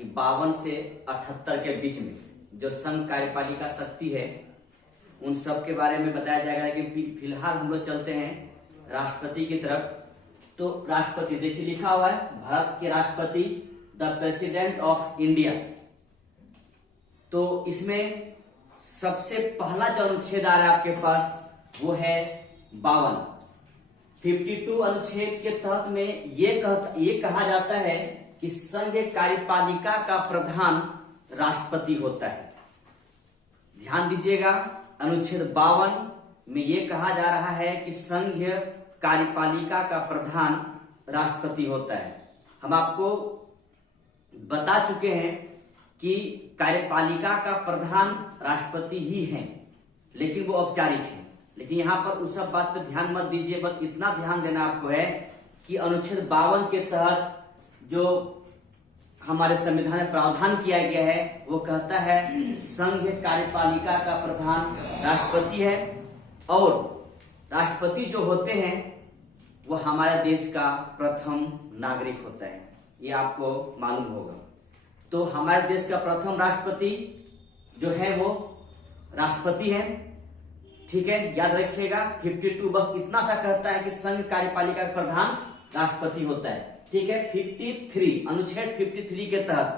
कि 52 से 78 के बीच में जो संघ कार्यपालिका शक्ति है उन सब के बारे में बताया जाएगा। लेकिन फिलहाल हम लोग चलते हैं राष्ट्रपति की तरफ। तो राष्ट्रपति देखिए लिखा हुआ है भारत के राष्ट्रपति द प्रेसिडेंट ऑफ इंडिया। तो इसमें सबसे पहला जो अनुच्छेद आ रहा है आपके पास वो है 52। 52 अनुच्छेद के तहत में ये कहा जाता है कि संघ कार्यपालिका का प्रधान राष्ट्रपति होता है। ध्यान दीजिएगा, अनुच्छेद 52 में ये कहा जा रहा है कि संघ कार्यपालिका का प्रधान राष्ट्रपति होता है। हम आपको बता चुके हैं कि कार्यपालिका का प्रधान राष्ट्रपति ही है, लेकिन वो औपचारिक है। लेकिन यहां पर उस सब बात पे ध्यान मत दीजिए, बस इतना ध्यान देना आपको है कि अनुच्छेद 52 के तहत जो हमारे संविधान में प्रावधान किया गया है वो कहता है संघ कार्यपालिका का प्रधान राष्ट्रपति है और राष्ट्रपति जो होते हैं वो हमारे देश का प्रथम नागरिक होता है। ये आपको मालूम होगा। तो हमारे देश का प्रथम राष्ट्रपति जो है वो राष्ट्रपति है। ठीक है, याद रखिएगा। 52 बस इतना सा कहता है कि संघ कार्यपालिका का प्रधान राष्ट्रपति होता है। ठीक है, 53 अनुच्छेद 53 के तहत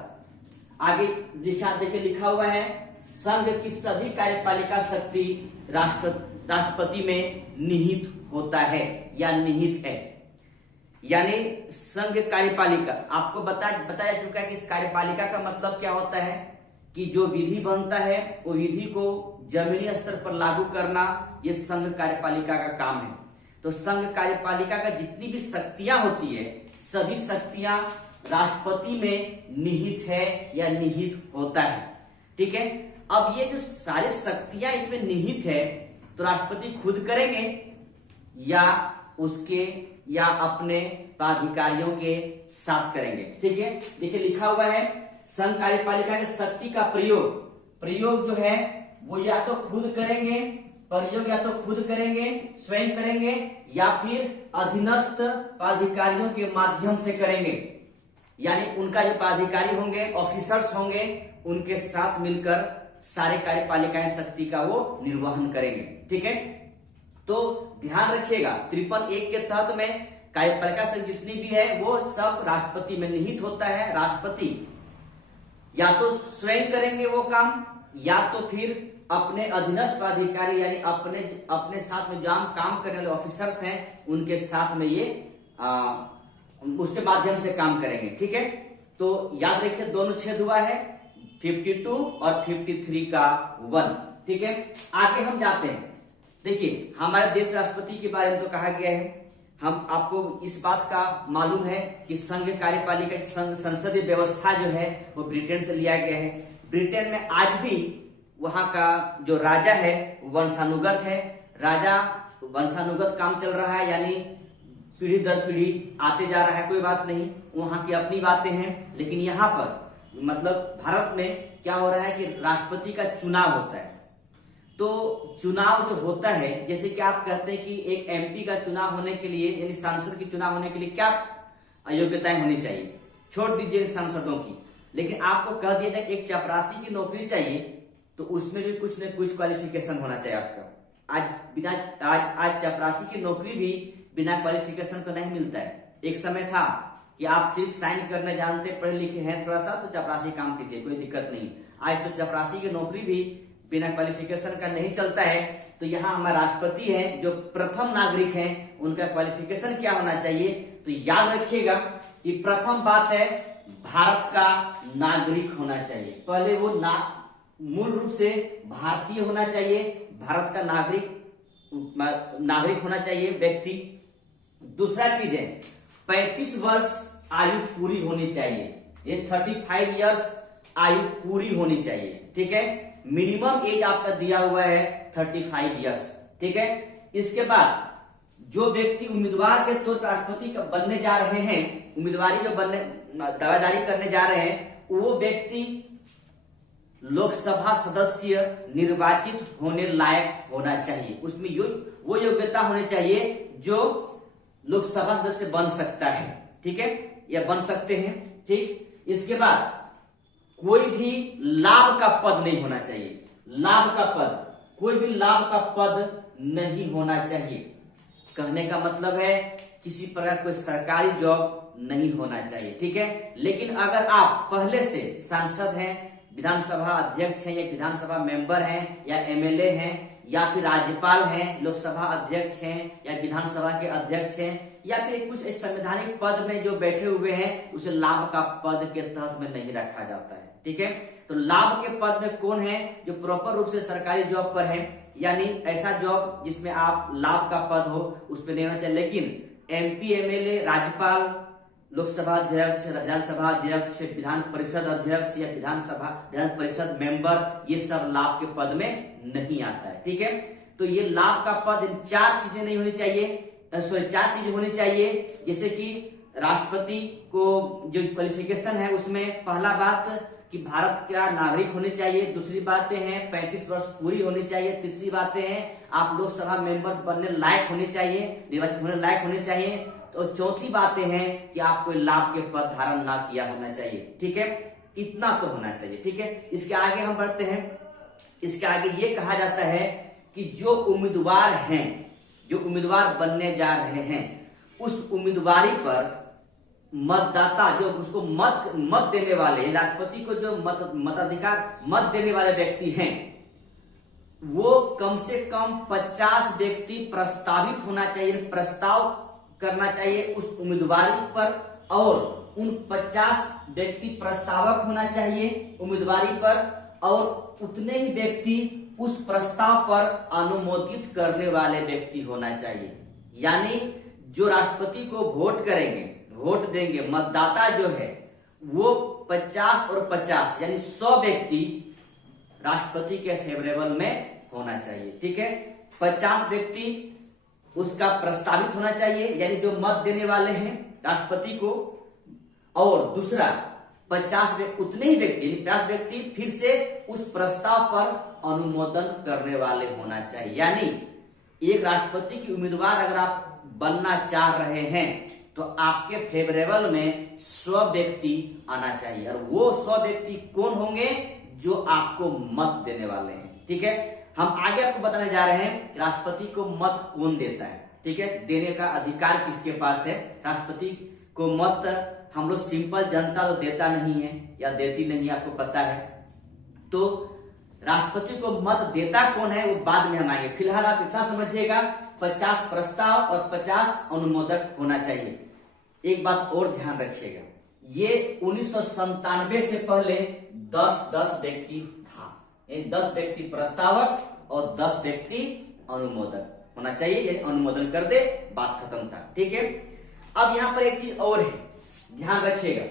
आगे देखिए लिखा हुआ है संघ की सभी कार्यपालिका शक्ति राष्ट्रपति में निहित होता है या निहित है। यानी संघ कार्यपालिका आपको बताया चुका है कि इस कार्यपालिका का मतलब क्या होता है कि जो विधि बनता है वो विधि को जमीनी स्तर पर लागू करना ये संघ कार्यपालिका का काम है। तो संघ कार्यपालिका का जितनी भी शक्तियां होती है सभी शक्तियां राष्ट्रपति में निहित है या निहित होता है। ठीक है, अब ये जो सारी शक्तियां इसमें निहित है तो राष्ट्रपति खुद करेंगे या उसके या अपने पदाधिकारियों के साथ करेंगे। ठीक है, देखिए लिखा हुआ है संघ कार्यपालिका की शक्ति का प्रयोग जो है वो या तो खुद करेंगे, प्रयोग या तो खुद करेंगे, स्वयं करेंगे या फिर अधीनस्थ पदाधिकारियों के माध्यम से करेंगे। यानी उनका जो पदाधिकारी होंगे, ऑफिसर्स होंगे, उनके साथ मिलकर सारे कार्यपालिकाएं शक्ति का वो निर्वहन करेंगे। ठीक है, तो ध्यान रखिएगा 53(1) के तहत में कार्यपालिका शक्ति जितनी भी है वो सब राष्ट्रपति में निहित होता है। राष्ट्रपति या तो स्वयं करेंगे वो काम या तो फिर अपने अधीनस्थ पदाधिकारी यानी अपने साथ में जो काम करने वाले ऑफिसर्स हैं उनके साथ में ये उसके माध्यम से काम करेंगे। ठीक है, तो याद रखिए दोनों छेद हुआ है 52 और 53 का 1। ठीक है, आगे हम जाते हैं। देखिए हमारे देश के राष्ट्रपति के बारे में तो कहा गया है, हम आपको इस बात का मालूम है कि संघ कार्यपालिका की संसदीय व्यवस्था जो है वो ब्रिटेन से लिया गया है। ब्रिटेन में आज भी वहां का जो राजा है वंशानुगत है। राजा वंशानुगत काम चल रहा है, यानी पीढ़ी दर पीढ़ी आते जा रहा है, कोई बात नहीं, वहां की अपनी बातें हैं। लेकिन यहाँ पर मतलब भारत में क्या हो रहा है कि राष्ट्रपति का चुनाव होता है। तो चुनाव जो होता है, जैसे कि आप कहते हैं कि एक एमपी का चुनाव होने के लिए यानी सांसद की चुनाव होने के लिए क्या योग्यताएं होनी चाहिए, छोड़ दीजिए सांसदों की, लेकिन आपको कह दिया जाए कि एक चपरासी की नौकरी चाहिए तो उसमें भी कुछ न कुछ क्वालिफिकेशन होना चाहिए आपका। आज चपरासी की नौकरी भी बिना क्वालिफिकेशन को नहीं मिलता है। एक समय था कि आप सिर्फ साइन करने जानते, पढ़े लिखे हैं थोड़ा सा तो चपरासी काम कीजिए, कोई दिक्कत नहीं। आज तो चपरासी की नौकरी भी बिना क्वालिफिकेशन का नहीं चलता है। तो यहाँ हमारे राष्ट्रपति हैं जो प्रथम नागरिक हैं, उनका क्वालिफिकेशन क्या होना चाहिए? तो याद रखिएगा कि प्रथम बात है भारत का नागरिक होना चाहिए। पहले वो मूल रूप से भारतीय होना चाहिए, भारत का नागरिक होना चाहिए व्यक्ति। दूसरा चीज है 35 वर्ष आयु पूरी होनी चाहिए, ये 35 इयर्स आयु पूरी होनी चाहिए। ठीक है, मिनिमम एज आपका दिया हुआ है 35 इयर्स। ठीक है, इसके बाद जो व्यक्ति उम्मीदवार के तौर पर राष्ट्रपति बनने जा रहे हैं, उम्मीदवारी जो दावेदारी करने जा रहे हैं, वो व्यक्ति लोकसभा सदस्य निर्वाचित होने लायक होना चाहिए। उसमें वो योग्यता होनी चाहिए जो लोकसभा सदस्य बन सकता है। ठीक है, या बन सकते हैं। ठीक, इसके बाद कोई भी लाभ का पद नहीं होना चाहिए। लाभ का पद, कोई भी लाभ का पद नहीं होना चाहिए। कहने का मतलब है किसी प्रकार कोई सरकारी जॉब नहीं होना चाहिए, ठीक है। लेकिन अगर आप पहले से सांसद हैं, विधानसभा अध्यक्ष हैं, या विधानसभा मेंबर हैं, या एमएलए हैं, या फिर राज्यपाल हैं, लोकसभा अध्यक्ष हैं, या विधानसभा के अध्यक्ष हैं, या फिर कुछ संवैधानिक पद में जो बैठे हुए हैं, उसे लाभ का पद के तहत में नहीं रखा जाता है, ठीक है। तो लाभ के पद में कौन है? जो प्रॉपर रूप से सरकारी जॉब पर है, यानी ऐसा जॉब जिसमें आप लाभ का पद हो, उस पर नहीं होना चाहिए। लेकिन एमपी, एमएलए, राज्यपाल, लोकसभा अध्यक्ष, विधानसभा अध्यक्ष, विधान परिषद अध्यक्ष, या विधान परिषद मेंबर, ये सब लाभ के पद में नहीं आता है, ठीक है। तो ये लाभ का पद, इन 4 चीजें नहीं होनी चाहिए, 4 चीजें होनी चाहिए। जैसे कि राष्ट्रपति को जो क्वालिफिकेशन है, उसमें पहला बात कि भारत का नागरिक होने चाहिए, दूसरी बातें हैं 35 वर्ष पूरी होनी चाहिए, तीसरी बातें हैं आप लोकसभा मेंबर बनने लायक होने चाहिए, निर्वाचित होने लायक होने चाहिए, तो चौथी बातें हैं कि आप कोई लाभ के पद धारण ना किया होना चाहिए, ठीक है। इतना तो होना चाहिए, ठीक है। इसके आगे हम बढ़ते हैं। इसके आगे ये कहा जाता है कि जो उम्मीदवार हैं, जो उम्मीदवार बनने जा रहे हैं, उस उम्मीदवारी पर मतदाता, जो उसको मत देने वाले, राष्ट्रपति को जो मताधिकार मत देने वाले व्यक्ति हैं, वो कम से कम 50 व्यक्ति प्रस्तावित होना चाहिए, प्रस्ताव करना चाहिए उस उम्मीदवारी पर, और उन 50 व्यक्ति प्रस्तावक होना चाहिए उम्मीदवारी पर, और उतने ही व्यक्ति उस प्रस्ताव पर अनुमोदित करने वाले व्यक्ति होना चाहिए। यानी जो राष्ट्रपति को वोट करेंगे, वोट देंगे, मतदाता जो है वो 50 और 50 यानी 100 व्यक्ति राष्ट्रपति के फेवरेबल में होना चाहिए, ठीक है। 50 व्यक्ति उसका प्रस्तावित होना चाहिए, यानी जो मत देने वाले हैं राष्ट्रपति को, और दूसरा 50 उतने ही व्यक्ति, 50 व्यक्ति फिर से उस प्रस्ताव पर अनुमोदन करने वाले होना चाहिए। यानी एक राष्ट्रपति की उम्मीदवार अगर आप बनना चाह रहे हैं, तो आपके फेवरेबल में 100 व्यक्ति आना चाहिए, और वो 100 व्यक्ति कौन होंगे? जो आपको मत देने वाले हैं, ठीक है। हम आगे आपको बताने जा रहे हैं राष्ट्रपति को मत कौन देता है, ठीक है। देने का अधिकार किसके पास है? राष्ट्रपति को मत हम लोग सिंपल जनता तो देता नहीं है, या देती नहीं है, आपको पता है। तो राष्ट्रपति को मत देता कौन है वो बाद में हम आएंगे। फिलहाल आप इतना समझिएगा, 50 प्रस्ताव और 50 अनुमोदक होना चाहिए। एक बात और ध्यान रखिएगा, ये 1997 से पहले 10-10 व्यक्ति था। 10 व्यक्ति प्रस्तावक और 10 व्यक्ति अनुमोदक होना चाहिए, यानी अनुमोदन कर दे, बात खत्म था, ठीक है। अब यहां पर एक चीज और है, ध्यान रखिएगा।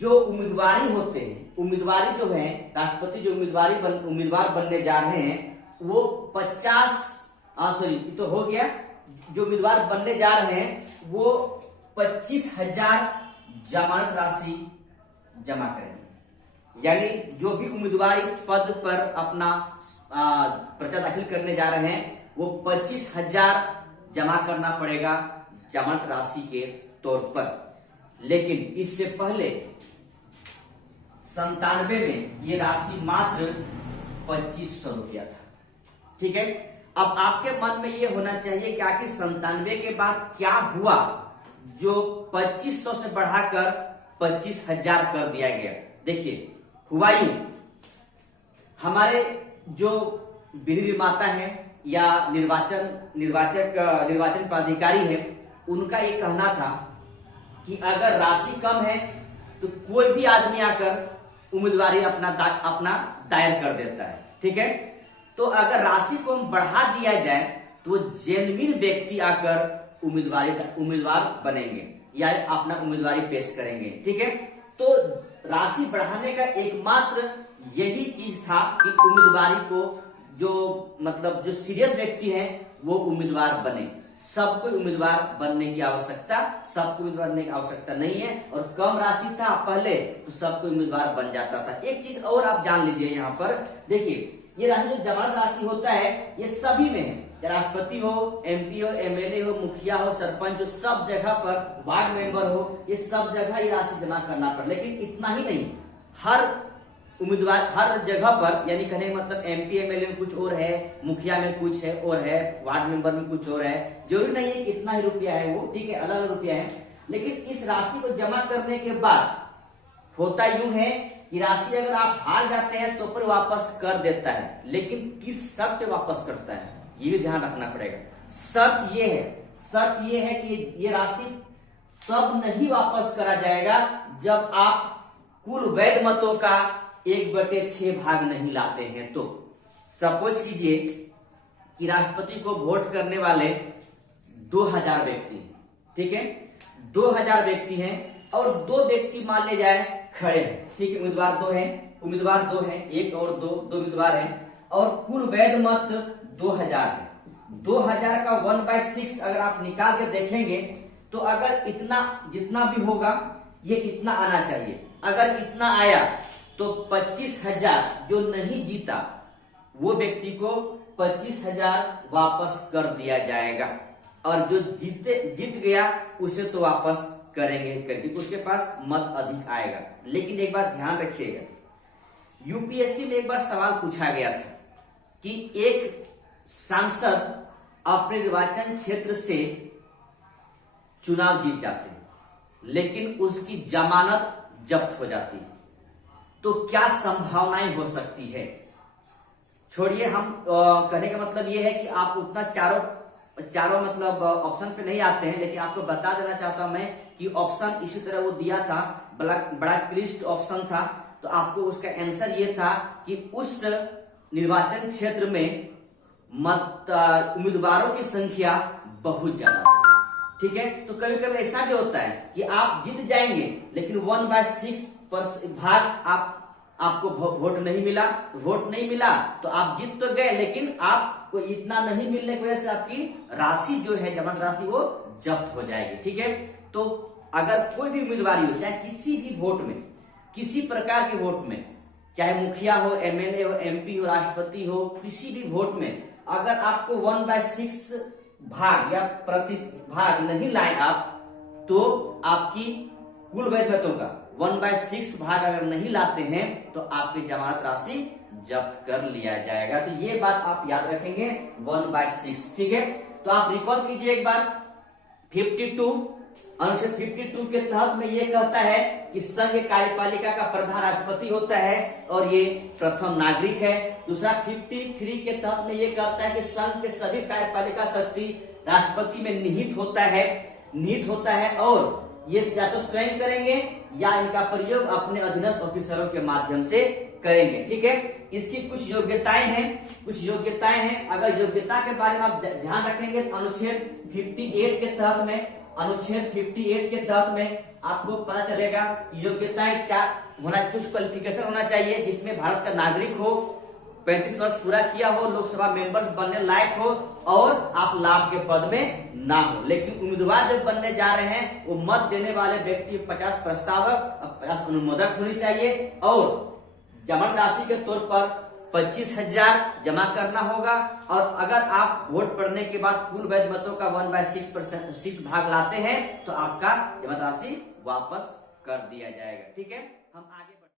जो उम्मीदवारी होते हैं, उम्मीदवारी जो है, राष्ट्रपति जो उम्मीदवार बनने जा रहे हैं, वो 50 तो हो गया। जो उम्मीदवार बनने जा रहे हैं वो 25,000 जमानत राशि जमा करेंगे। यानी जो भी उम्मीदवारी पद पर अपना पर्चा दाखिल करने जा रहे हैं, वो 25,000 जमा करना पड़ेगा जमानत राशि के तौर पर। लेकिन इससे पहले 97 में ये राशि मात्र 2500 रुपया था, ठीक है। अब आपके मन में ये होना चाहिए कि आखिर 97 के बाद क्या हुआ जो 2500 से बढ़ाकर 25,000 कर दिया गया। देखिए, हुआ यूं, हमारे जो विधि निर्माता है या निर्वाचन पदाधिकारी है, उनका ये कहना था कि अगर राशि कम है तो कोई भी आदमी आकर उम्मीदवारी अपना दायर कर देता है, ठीक है। तो अगर राशि को बढ़ा दिया जाए तो जेन्युइन व्यक्ति आकर उम्मीदवार बनेंगे या अपना उम्मीदवारी पेश करेंगे, ठीक है। तो राशि बढ़ाने का एकमात्र यही चीज था कि उम्मीदवारी को जो सीरियस व्यक्ति हैं वो उम्मीदवार बने। सबको उम्मीदवार बनने की आवश्यकता नहीं है, और कम राशि था पहले तो सबको उम्मीदवार बन जाता था। एक चीज और आप जान लीजिए, यहाँ पर देखिए, ये राशि जो जमानत राशि होता है ये सभी में है, राष्ट्रपति हो, एमपी हो, एमएलए हो, मुखिया हो, सरपंच हो, सब जगह पर, वार्ड मेंबर हो, ये सब जगह ये राशि जमा करना पड़े। लेकिन इतना ही नहीं, हर उम्मीदवार हर जगह पर, यानी कहने का मतलब MP MLA में कुछ और है, मुखिया में कुछ है और है, वार्ड मेंबर में कुछ और है। जरूरी नहीं है कितना ही रुपया है वो, ठीक है, अलग अलग रुपया है। लेकिन इस राशि को जमा करने के बाद होता यूं है कि राशि अगर आप हार जाते हैं तो पर वापस कर देता है, लेकिन किस शर्त पे वापस करता है ये भी ध्यान रखना पड़ेगा। शर्त ये है कि ये राशि तब नहीं वापस करा जाएगा जब आप कुल वैध मतों का 1/6 भाग नहीं लाते हैं। तो सपोज कीजिए कि राष्ट्रपति को वोट करने वाले 2000 व्यक्ति हैं, ठीक है, 2000 व्यक्ति हैं और 2 व्यक्ति मान ले जाए खड़े हैं, ठीक है, उम्मीदवार दो हैं, एक और दो उम्मीदवार हैं और कुल वैध मत 2000 है। 2000 का 1/6 अगर आप निकाल के देखेंगे तो अगर इतना जितना भी होगा ये इतना आना चाहिए। अगर इतना आया तो 25,000 जो नहीं जीता वो व्यक्ति को 25,000 वापस कर दिया जाएगा और जो जीत गया उसे तो वापस करेंगे करके उसके पास मत अधिक आएगा। लेकिन एक बार ध्यान रखिएगा, यूपीएससी में एक बार सवाल पूछा गया था कि एक सांसद अपने निर्वाचन क्षेत्र से चुनाव जीत जाते हैं लेकिन उसकी जमानत जब्त हो जाती है, तो क्या संभावनाएं हो सकती है। छोड़िए, हम कहने का मतलब ये है कि आप उतना चारों मतलब ऑप्शन पे नहीं आते हैं, लेकिन आपको बता देना चाहता हूं मैं कि ऑप्शन इसी तरह वो दिया था, बड़ा क्लिष्ट ऑप्शन था। तो आपको उसका आंसर ये था कि उस निर्वाचन क्षेत्र में उम्मीदवारों की संख्या बहुत ज्यादा थी, ठीक है। तो कभी कभी ऐसा भी होता है कि आप जीत जाएंगे लेकिन 1/6 भाग आपको वोट नहीं मिला तो आप जीत तो गए लेकिन आपको इतना नहीं मिलने की वजह से आपकी राशि जो है जमा राशि वो जब्त हो जाएगी, ठीक है। तो अगर कोई भी उम्मीदवारी हो, चाहे किसी भी वोट में, किसी प्रकार के वोट में, चाहे मुखिया हो, MLA हो, MP हो, राष्ट्रपति हो, किसी भी वोट में अगर आपको 1/6 भाग या प्रतिभाग नहीं लाए आप, तो आपकी कुल वैध मतों का 1/6 भाग अगर नहीं लाते हैं तो आपकी जमानत राशि जब्त कर लिया जाएगा। तो ये बात आप याद रखेंगे, 1/6, ठीक है। तो आप रिकॉल कीजिए एक बार, 52 अनुच्छेद 52 के तहत में ये कहता है कि संघ कार्यपालिका का प्रधान राष्ट्रपति होता है और ये प्रथम नागरिक है। दूसरा 53 के तहत में ये कहता है कि संघ के सभी कार्यपालिका शक्ति राष्ट्रपति में निहित होता है और ये या तो स्वयं करेंगे या इनका प्रयोग अपने अधीनस्थ ऑफिसरों के माध्यम से करेंगे, ठीक है। इसकी कुछ योग्यताएं हैं। अगर योग्यता के बारे में आप ध्यान रखेंगे तो अनुच्छेद 58 के तहत में आपको पता चलेगा योग्यताएं 4 कुछ क्वालिफिकेशन होना चाहिए, जिसमें भारत का नागरिक हो, 35 वर्ष पूरा किया हो, लोकसभा मेंबर बनने लायक हो और आप लाभ के पद में ना हो। लेकिन उम्मीदवार जब बनने जा रहे हैं वो मत देने वाले व्यक्ति 50 प्रस्तावक और 50 अनुमोदक होनी चाहिए और जमा राशि के तौर पर 25,000 जमा करना होगा। और अगर आप वोट पड़ने के बाद कुल वैध मतों का 1/6 भाग लाते हैं तो आपका जमा राशि वापस कर दिया जाएगा, ठीक है। हम आगे